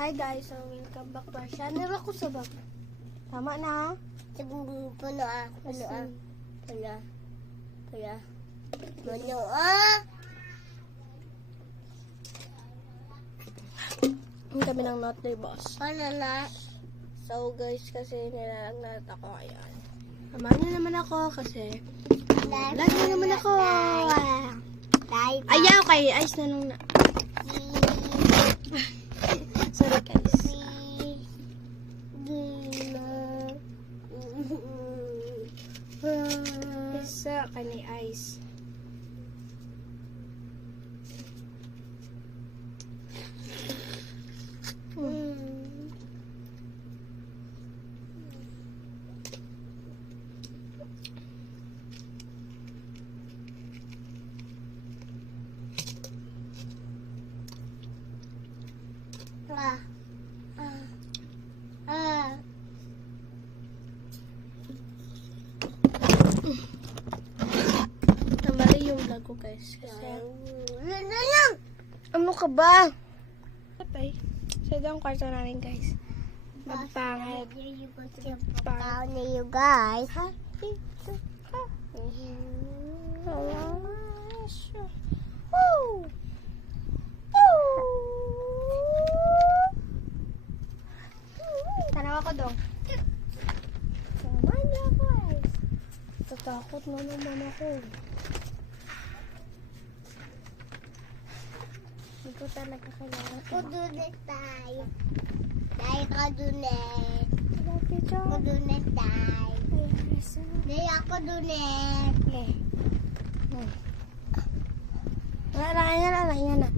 Hi guys, so welcome back to our channel. Ako sa bak. Tama na. Puno ah. Ang kami ng not day boss. Paano na? So guys, kasi nilalagnat ako ayan. Samahan niyo naman ako kasi vlog niyo naman ako. Ayaw kay ice na nung na. Sorry guys. Isa kani ice. Namali yung vlog ko guys. Kasi ano ka ba? Patay. So ito ang kwarto namin guys. Magpangit. Down na you guys. Ha? Woo! Tanaw ako dong. Sama niya guys. Tatakot na naman ako. Hindi ko talaga kailangan. Kudunet tayo. Tayo kadunet. Lapit siya. Kudunet tayo. Ay, isa. Dahil ako dunet. Wala, yan na.